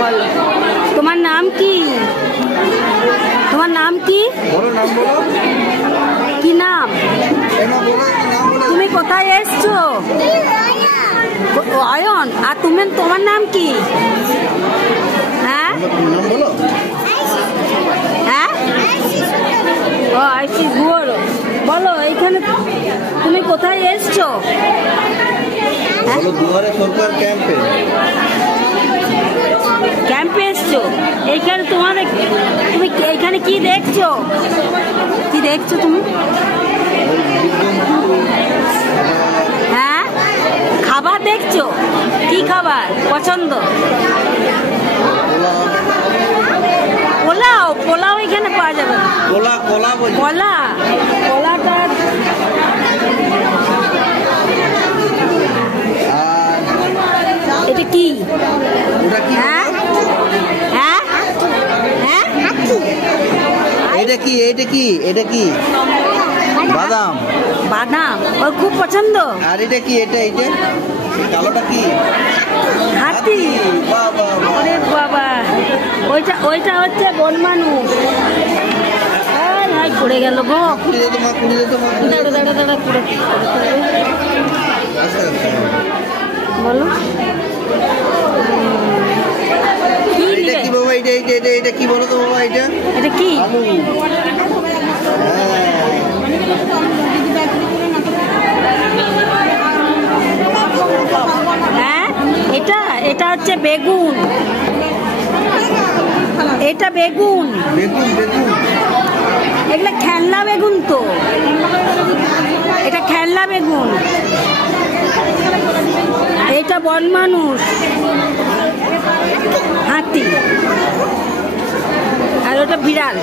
বলো, তোমার নাম কি? তোমার নাম কি? কি নাম? তুমি কোথায় এসছো? অয়ন। আর তোমার নাম কি? হ্যাঁ হ্যাঁ, ও আইসিস। বলো এইখানে তুমি কোথায় এসছো? ক্যাম্পে এসছো। এইখানে তুমি এইখানে কি দেখছো? কি দেখছো তুমি? হ্যাঁ, খাবার দেখছো? কি খাবার পছন্দ? পোলাও। পোলাও এখানে পাওয়া যাবে। কলাটা এটা কি? হ্যাঁ হ্যাঁ হ্যাঁ, এটা কি? বাদাম। ওর খুব পছন্দ। আর এটা কি? এটা কালোটা কি? হাতি। আরে বাবা, ওইটা হচ্ছে বনমানুষ। পড়ে গেল গো। বলো কি বাবা? এটা কি বলো তো বাবা? এটা কি? হ্যাঁ, এটা হচ্ছে বেগুন। এটা বেগুন। এগুলা খেলনা বেগুন তো। এটা খেলনা বেগুন। এটা বনমানুষ, হাতি। আর ওটা বিড়াল।